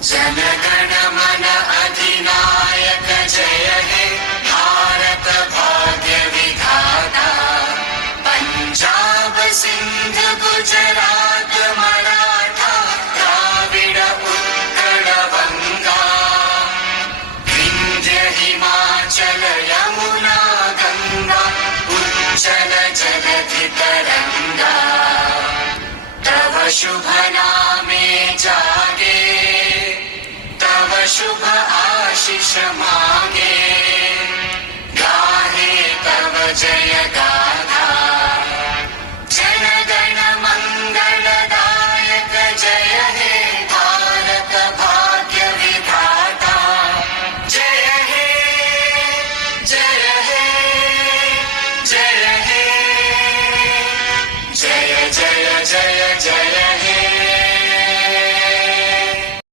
जनगण मन अधिनायक जय हे भारत भाग्य विधाता। पंजाब सिंध गुजरात मराठा द्राविड़ उत्कल बंगा। विंध्य हिमाचल यमुना गंगा उज्जल जलधि तरंगा। तव शुभ नामे जागे, तव शुभ आशीष मा